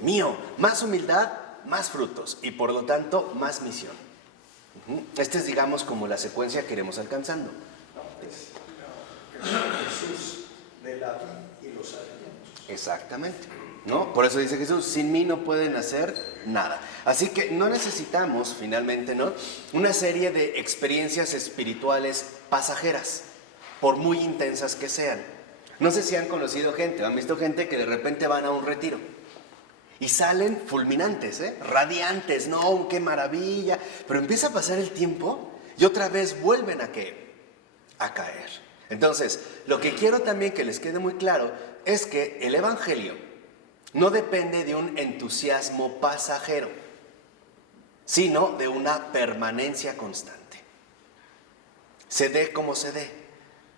Mío. Más humildad, más frutos. Y por lo tanto, más misión. Esta es, digamos, como la secuencia que iremos alcanzando. Jesús de la vid y los alimentos. Exactamente. ¿No? Por eso dice Jesús, sin mí no pueden hacer nada. Así que no necesitamos, finalmente, ¿no?, una serie de experiencias espirituales pasajeras, por muy intensas que sean. No sé si han conocido gente, han visto gente que de repente van a un retiro y salen fulminantes, radiantes, no, qué maravilla, pero empieza a pasar el tiempo y otra vez vuelven a ¿qué? A caer. Entonces, lo que quiero también que les quede muy claro es que el Evangelio no depende de un entusiasmo pasajero, sino de una permanencia constante. Se dé como se dé,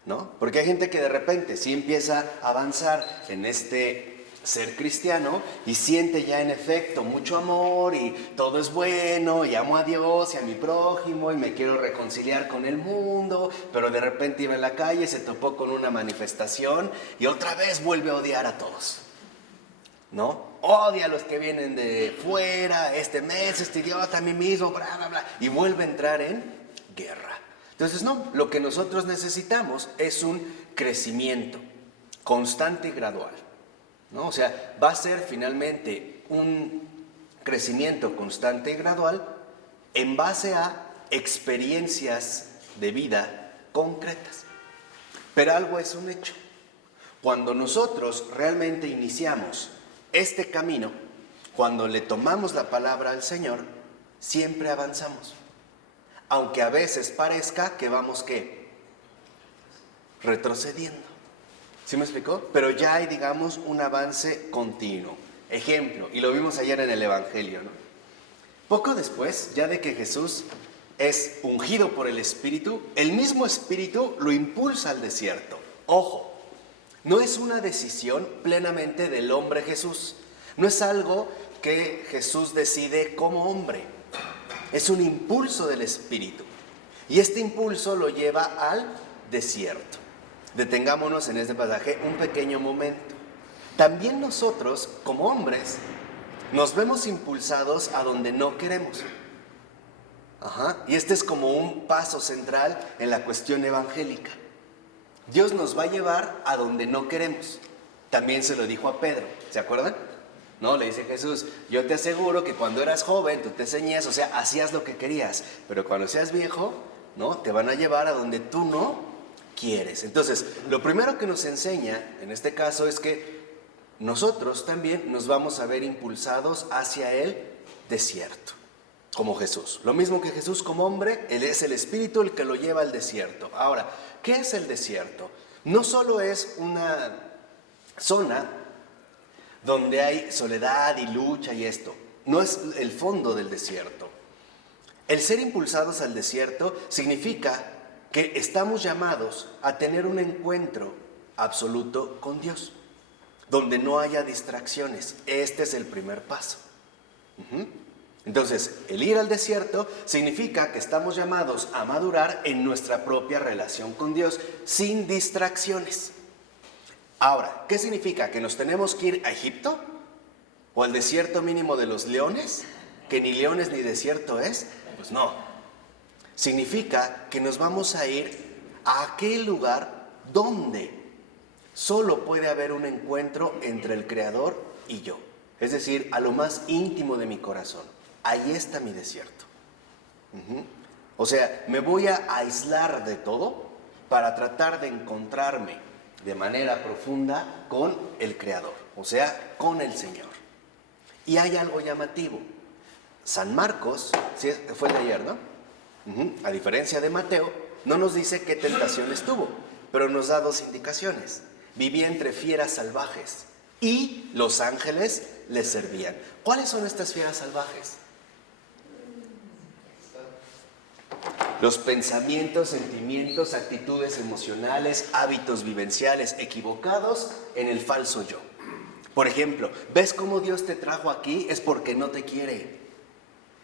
¿no? Porque hay gente que de repente sí empieza a avanzar en este ser cristiano y siente ya en efecto mucho amor y todo es bueno y amo a Dios y a mi prójimo y me quiero reconciliar con el mundo, pero de repente iba en la calle, se topó con una manifestación y otra vez vuelve a odiar a todos, ¿no? Odia a los que vienen de fuera, este mes, este idiota, a mí mismo, bla, bla, bla, y vuelve a entrar en guerra. Entonces, no, lo que nosotros necesitamos es un crecimiento constante y gradual, ¿no? O sea, va a ser finalmente un crecimiento constante y gradual en base a experiencias de vida concretas. Pero algo es un hecho. Cuando nosotros realmente iniciamos este camino, cuando le tomamos la palabra al Señor, siempre avanzamos. Aunque a veces parezca que vamos, ¿qué? Retrocediendo. ¿Sí me explicó? Pero ya hay, digamos, un avance continuo. Ejemplo, y lo vimos ayer en el Evangelio, ¿no? Poco después, ya de que Jesús es ungido por el Espíritu, el mismo Espíritu lo impulsa al desierto. Ojo, no es una decisión plenamente del hombre Jesús. No es algo que Jesús decide como hombre. Es un impulso del Espíritu. Y este impulso lo lleva al desierto. Detengámonos en este pasaje un pequeño momento. También nosotros, como hombres, nos vemos impulsados a donde no queremos. Y este es como un paso central en la cuestión evangélica. Dios nos va a llevar a donde no queremos. También se lo dijo a Pedro, ¿se acuerdan? No, le dice Jesús, yo te aseguro que cuando eras joven tú te ceñías, o sea, hacías lo que querías, pero cuando seas viejo, ¿no? Te van a llevar a donde tú no quieres. Entonces, lo primero que nos enseña en este caso es que nosotros también nos vamos a ver impulsados hacia el desierto, como Jesús. Lo mismo que Jesús como hombre, Él es el Espíritu el que lo lleva al desierto. Ahora, ¿qué es el desierto? No solo es una zona donde hay soledad y lucha y esto. No es el fondo del desierto. El ser impulsados al desierto significa que estamos llamados a tener un encuentro absoluto con Dios, donde no haya distracciones. Este es el primer paso. Entonces, el ir al desierto significa que estamos llamados a madurar en nuestra propia relación con Dios, sin distracciones. Ahora, ¿qué significa? ¿Que nos tenemos que ir a Egipto? ¿O al desierto mínimo de los leones? ¿Que ni leones ni desierto es? Pues no. Significa que nos vamos a ir a aquel lugar donde solo puede haber un encuentro entre el Creador y yo. Es decir, a lo más íntimo de mi corazón. Ahí está mi desierto. O sea, me voy a aislar de todo para tratar de encontrarme de manera profunda con el Creador, o sea, con el Señor. Y hay algo llamativo. San Marcos, sí, fue el de ayer, ¿no? A diferencia de Mateo, no nos dice qué tentaciones tuvo, pero nos da dos indicaciones. Vivía entre fieras salvajes y los ángeles le servían. ¿Cuáles son estas fieras salvajes? Los pensamientos, sentimientos, actitudes emocionales, hábitos vivenciales equivocados en el falso yo. Por ejemplo, ¿ves cómo Dios te trajo aquí? Es porque no te quiere.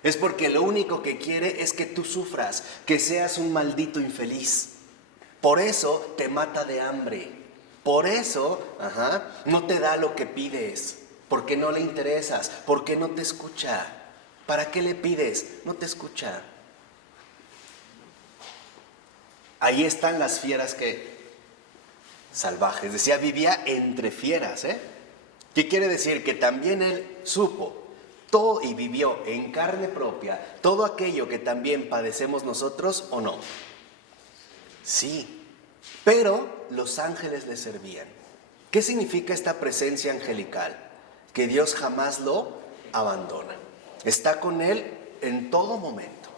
Es porque lo único que quiere es que tú sufras, que seas un maldito infeliz. Por eso te mata de hambre. Por eso, no te da lo que pides. Porque no le interesas, porque no te escucha. ¿Para qué le pides? No te escucha. Ahí están las fieras que salvajes. Decía, vivía entre fieras, ¿Qué quiere decir? Que también él supo todo y vivió en carne propia todo aquello que también padecemos nosotros, ¿o no? Sí, pero los ángeles le servían. ¿Qué significa esta presencia angelical? Que Dios jamás lo abandona. Está con él en todo momento.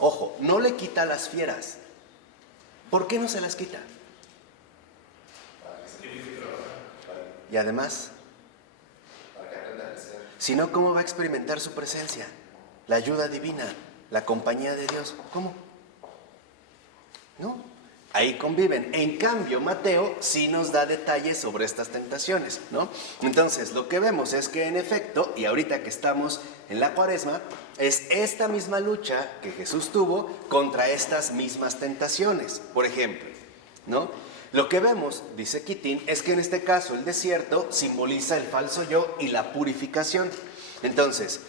Ojo, no le quita las fieras. ¿Por qué no se las quita? Y además, si no, ¿cómo va a experimentar su presencia? La ayuda divina, la compañía de Dios. ¿Cómo? ¿No? Ahí conviven. En cambio, Mateo sí nos da detalles sobre estas tentaciones, ¿no? Entonces, lo que vemos es que en efecto, y ahorita que estamos en la Cuaresma, es esta misma lucha que Jesús tuvo contra estas mismas tentaciones. Por ejemplo, ¿no? Lo que vemos, dice Quitín, es que en este caso el desierto simboliza el falso yo y la purificación. Entonces,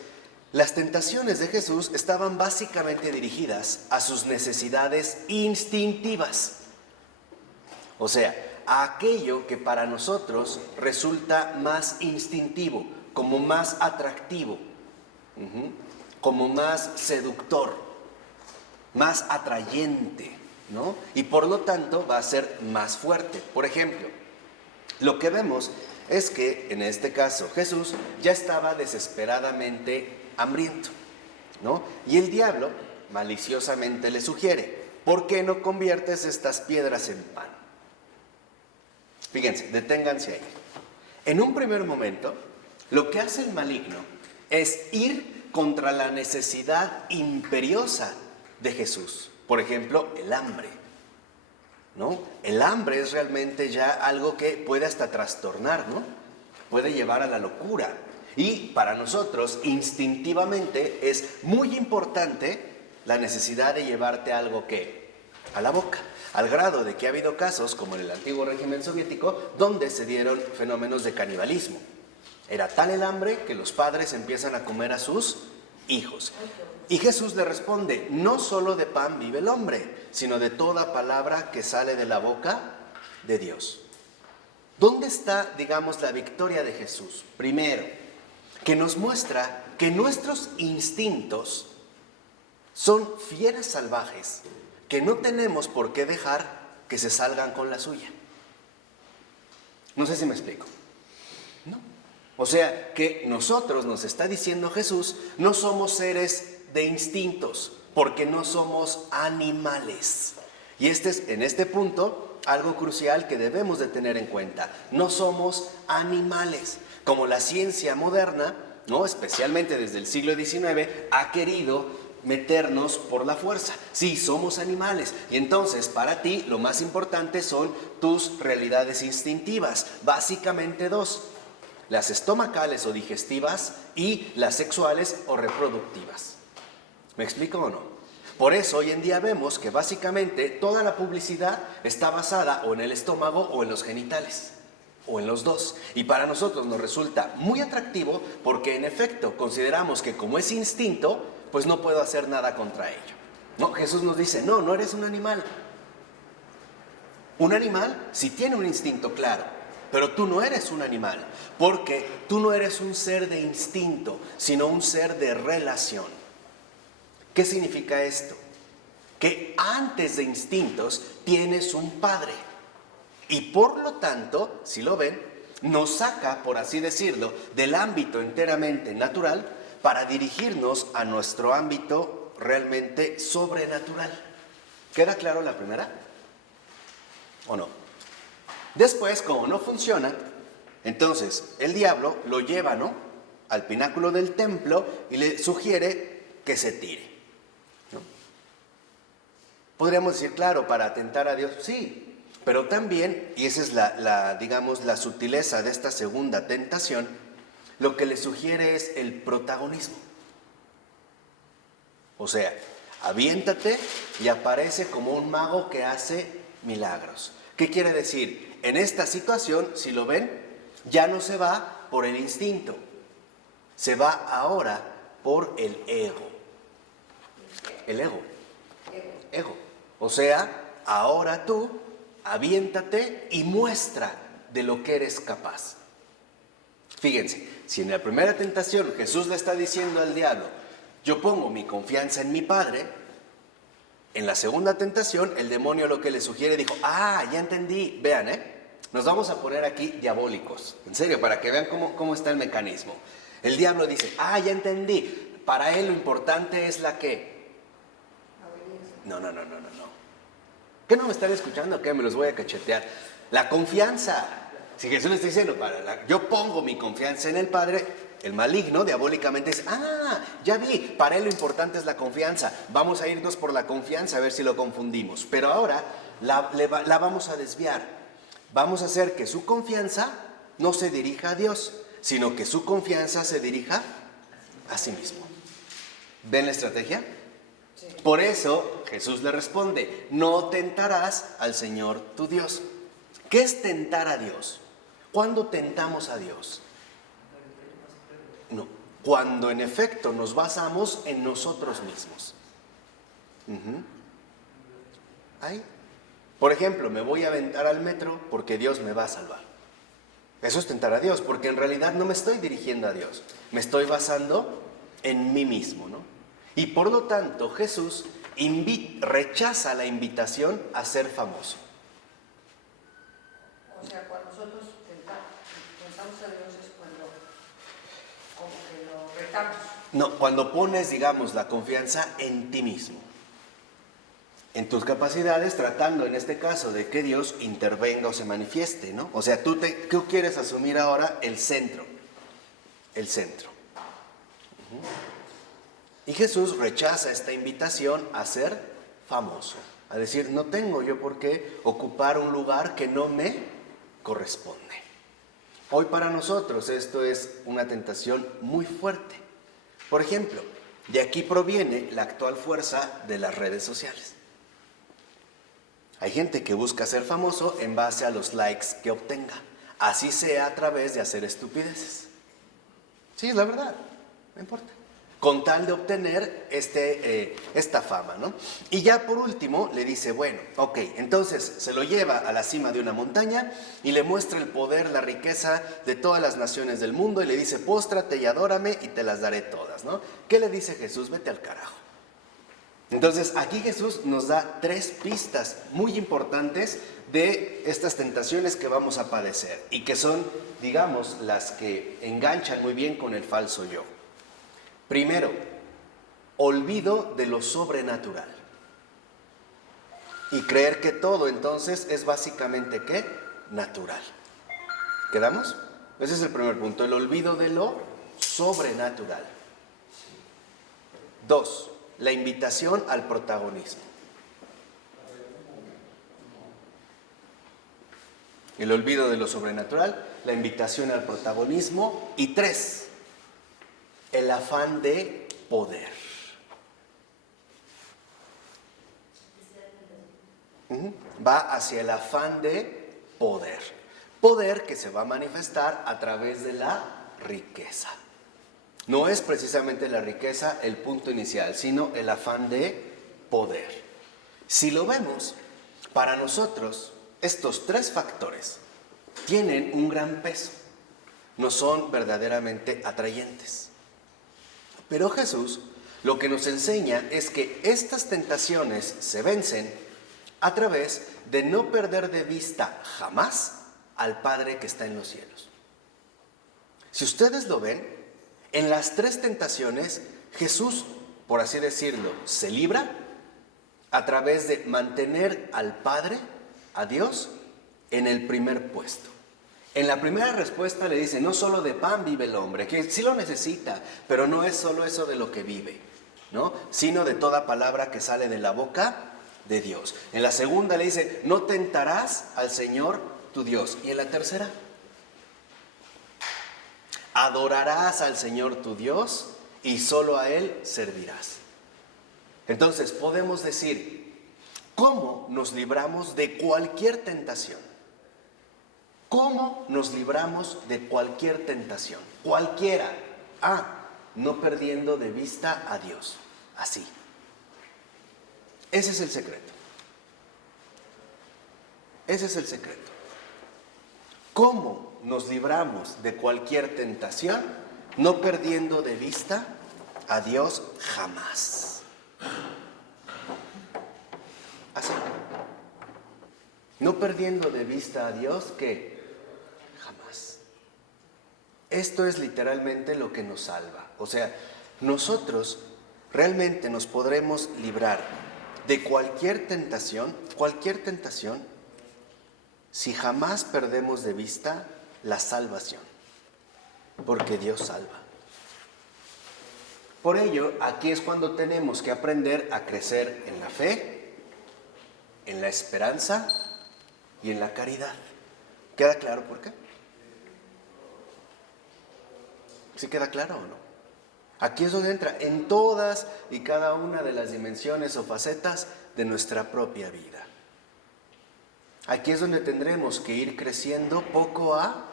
las tentaciones de Jesús estaban básicamente dirigidas a sus necesidades instintivas. O sea, a aquello que para nosotros resulta más instintivo, como más atractivo, como más seductor, más atrayente, ¿no? Y por lo tanto va a ser más fuerte. Por ejemplo, lo que vemos es que en este caso Jesús ya estaba desesperadamente hambriento, ¿no? Y el diablo maliciosamente le sugiere, ¿por qué no conviertes estas piedras en pan? Fíjense, deténganse ahí. En un primer momento, lo que hace el maligno es ir contra la necesidad imperiosa de Jesús. Por ejemplo, el hambre, ¿no? El hambre es realmente ya algo que puede hasta trastornar, ¿no? Puede llevar a la locura. Y para nosotros, instintivamente, es muy importante la necesidad de llevarte algo que a la boca, al grado de que ha habido casos, como en el antiguo régimen soviético, donde se dieron fenómenos de canibalismo. Era tal el hambre que los padres empiezan a comer a sus hijos. Y Jesús le responde, no solo de pan vive el hombre, sino de toda palabra que sale de la boca de Dios. ¿Dónde está, digamos, la victoria de Jesús? Primero, que nos muestra que nuestros instintos son fieras salvajes, que no tenemos por qué dejar que se salgan con la suya. No sé si me explico. ¿No? O sea, que nosotros, nos está diciendo Jesús, no somos seres de instintos, porque no somos animales. Y este es, en este punto, algo crucial que debemos de tener en cuenta. No somos animales. Como la ciencia moderna, ¿no?, especialmente desde el siglo XIX, ha querido meternos por la fuerza. Sí, somos animales. Y entonces, para ti, lo más importante son tus realidades instintivas. Básicamente dos: las estomacales o digestivas y las sexuales o reproductivas. ¿Me explico o no? Por eso hoy en día vemos que básicamente toda la publicidad está basada o en el estómago o en los genitales, o en los dos. Y para nosotros nos resulta muy atractivo porque en efecto consideramos que como es instinto, pues no puedo hacer nada contra ello. No, Jesús nos dice, no, no eres un animal. Un animal sí tiene un instinto, claro, pero tú no eres un animal, porque tú no eres un ser de instinto, sino un ser de relación. ¿Qué significa esto? Que antes de instintos tienes un padre. Y por lo tanto, si lo ven, nos saca, por así decirlo, del ámbito enteramente natural para dirigirnos a nuestro ámbito realmente sobrenatural. ¿Queda claro la primera? ¿O no? Después, como no funciona, entonces el diablo lo lleva, ¿no?, al pináculo del templo y le sugiere que se tire, ¿no? Podríamos decir, claro, para atentar a Dios, sí. Pero también, y esa es digamos, la sutileza de esta segunda tentación, lo que le sugiere es el protagonismo. O sea, aviéntate y aparece como un mago que hace milagros. ¿Qué quiere decir? En esta situación, si lo ven, ya no se va por el instinto, se va ahora por el ego. El ego. Ego. O sea, ahora tú aviéntate y muestra de lo que eres capaz. Fíjense, si en la primera tentación Jesús le está diciendo al diablo, yo pongo mi confianza en mi Padre, en la segunda tentación el demonio lo que le sugiere, dijo, ya entendí, vean, nos vamos a poner aquí diabólicos, en serio, para que vean cómo está el mecanismo. El diablo dice, ya entendí, para él lo importante es la ¿qué? No. ¿Qué no me están escuchando? ¿Qué? Me los voy a cachetear. La confianza. Si Jesús le está diciendo, yo pongo mi confianza en el Padre, el maligno diabólicamente es, ya vi, para él lo importante es la confianza. Vamos a irnos por la confianza a ver si lo confundimos. Pero ahora la vamos a desviar. Vamos a hacer que su confianza no se dirija a Dios, sino que su confianza se dirija a sí mismo. ¿Ven la estrategia? Por eso Jesús le responde, no tentarás al Señor tu Dios. ¿Qué es tentar a Dios? ¿Cuándo tentamos a Dios? No, cuando en efecto nos basamos en nosotros mismos. Ahí. Por ejemplo, me voy a aventar al metro porque Dios me va a salvar. Eso es tentar a Dios, porque en realidad no me estoy dirigiendo a Dios, me estoy basando en mí mismo, ¿no? Y por lo tanto Jesús rechaza la invitación a ser famoso. O sea, cuando nosotros tentamos a Dios es cuando como que lo retamos. No, cuando pones, digamos, la confianza en ti mismo, en tus capacidades, tratando en este caso de que Dios intervenga o se manifieste, ¿no? O sea, tú quieres asumir ahora el centro. El centro. Y Jesús rechaza esta invitación a ser famoso, a decir, no tengo yo por qué ocupar un lugar que no me corresponde. Hoy para nosotros esto es una tentación muy fuerte. Por ejemplo, de aquí proviene la actual fuerza de las redes sociales. Hay gente que busca ser famoso en base a los likes que obtenga, así sea a través de hacer estupideces. Sí, es la verdad, no importa. Con tal de obtener esta fama, ¿no? Y ya por último le dice, bueno, ok, entonces se lo lleva a la cima de una montaña y le muestra el poder, la riqueza de todas las naciones del mundo y le dice, póstrate y adórame y te las daré todas, ¿no? ¿Qué le dice Jesús? Vete al carajo. Entonces aquí Jesús nos da 3 pistas muy importantes de estas tentaciones que vamos a padecer y que son, digamos, las que enganchan muy bien con el falso yo. Primero, olvido de lo sobrenatural. Y creer que todo entonces es básicamente ¿qué? Natural. ¿Quedamos? Ese es el primer punto, el olvido de lo sobrenatural. 2, la invitación al protagonismo. El olvido de lo sobrenatural, la invitación al protagonismo. Y 3, el afán de poder. Va hacia el afán de poder. Poder que se va a manifestar a través de la riqueza. No es precisamente la riqueza el punto inicial, sino el afán de poder. Si lo vemos, para nosotros estos 3 factores tienen un gran peso. No son verdaderamente atrayentes. Pero Jesús lo que nos enseña es que estas tentaciones se vencen a través de no perder de vista jamás al Padre que está en los cielos. Si ustedes lo ven, en las 3 tentaciones Jesús, por así decirlo, se libra a través de mantener al Padre, a Dios, en el primer puesto. En la primera respuesta le dice, no solo de pan vive el hombre, que sí lo necesita, pero no es solo eso de lo que vive, ¿no? Sino de toda palabra que sale de la boca de Dios. En la segunda le dice, no tentarás al Señor tu Dios. Y en la tercera, adorarás al Señor tu Dios y solo a Él servirás. Entonces podemos decir, ¿cómo nos libramos de cualquier tentación? ¿Cómo nos libramos de cualquier tentación? Cualquiera. No perdiendo de vista a Dios. Así. Ese es el secreto. Ese es el secreto. ¿Cómo nos libramos de cualquier tentación? No perdiendo de vista a Dios jamás. Así. No perdiendo de vista a Dios, ¿qué? Jamás. Esto es literalmente lo que nos salva. O sea, nosotros realmente nos podremos librar de cualquier tentación, si jamás perdemos de vista la salvación, porque Dios salva. Por ello, aquí es cuando tenemos que aprender a crecer en la fe, en la esperanza y en la caridad. ¿Queda claro por qué? ¿Sí queda claro o no? Aquí es donde entra en todas y cada una de las dimensiones o facetas de nuestra propia vida. Aquí es donde tendremos que ir creciendo poco a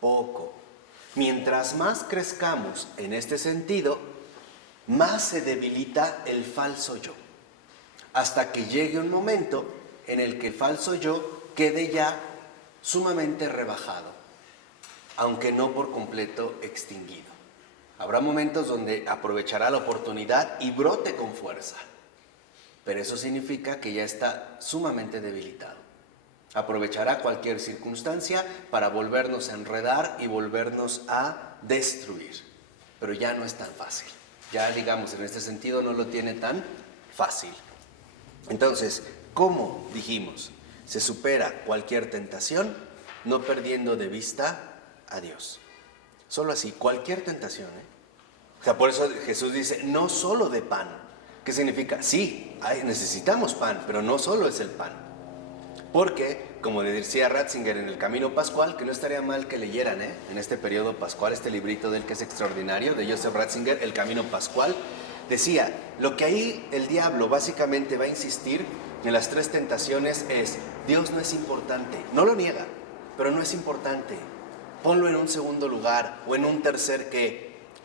poco. Mientras más crezcamos en este sentido, más se debilita el falso yo. Hasta que llegue un momento en el que el falso yo quede ya sumamente rebajado, aunque no por completo extinguido. Habrá momentos donde aprovechará la oportunidad y brote con fuerza, pero eso significa que ya está sumamente debilitado. Aprovechará cualquier circunstancia para volvernos a enredar y volvernos a destruir, pero ya no es tan fácil. Ya, digamos, en este sentido no lo tiene tan fácil. Entonces, ¿cómo dijimos? Se supera cualquier tentación no perdiendo de vista a Dios. Solo así, cualquier tentación, O sea, por eso Jesús dice, no solo de pan. ¿Qué significa? Sí, necesitamos pan, pero no solo es el pan. Porque, como le decía Ratzinger en el Camino Pascual, que no estaría mal que leyeran en este periodo pascual, este librito del que es extraordinario, de Joseph Ratzinger, El Camino Pascual, decía, lo que ahí el diablo básicamente va a insistir en las 3 tentaciones es, Dios no es importante, no lo niega, pero no es importante. Ponlo en un segundo lugar o en un tercer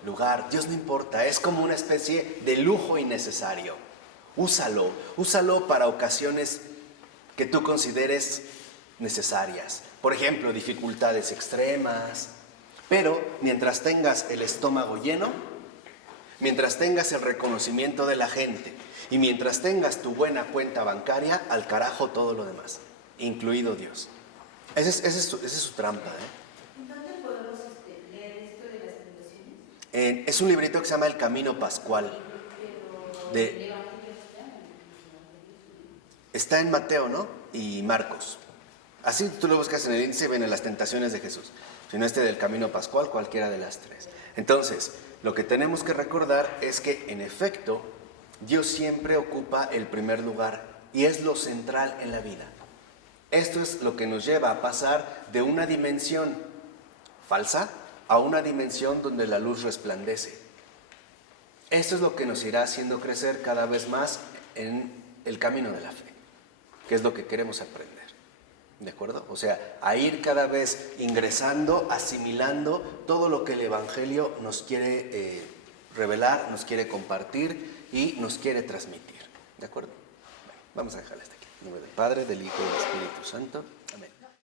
lugar, Dios no importa, es como una especie de lujo innecesario. Úsalo para ocasiones que tú consideres necesarias. Por ejemplo, dificultades extremas. Pero mientras tengas el estómago lleno, mientras tengas el reconocimiento de la gente y mientras tengas tu buena cuenta bancaria, al carajo todo lo demás, incluido Dios. Esa es su trampa. ¿Dónde podemos leer esto de las tentaciones? Es un librito que se llama El Camino Pascual. Pero Está en Mateo, ¿no? Y Marcos. Así tú lo buscas en el índice y vienen las tentaciones de Jesús. Si no, del Camino Pascual, cualquiera de las 3. Entonces, lo que tenemos que recordar es que, en efecto, Dios siempre ocupa el primer lugar y es lo central en la vida. Esto es lo que nos lleva a pasar de una dimensión falsa a una dimensión donde la luz resplandece. Esto es lo que nos irá haciendo crecer cada vez más en el camino de la fe, que es lo que queremos aprender. ¿De acuerdo? O sea, a ir cada vez ingresando, asimilando todo lo que el Evangelio nos quiere revelar, nos quiere compartir y nos quiere transmitir. ¿De acuerdo? Bueno, vamos a dejarla hasta aquí. En nombre del Padre, del Hijo y del Espíritu Santo. Amén.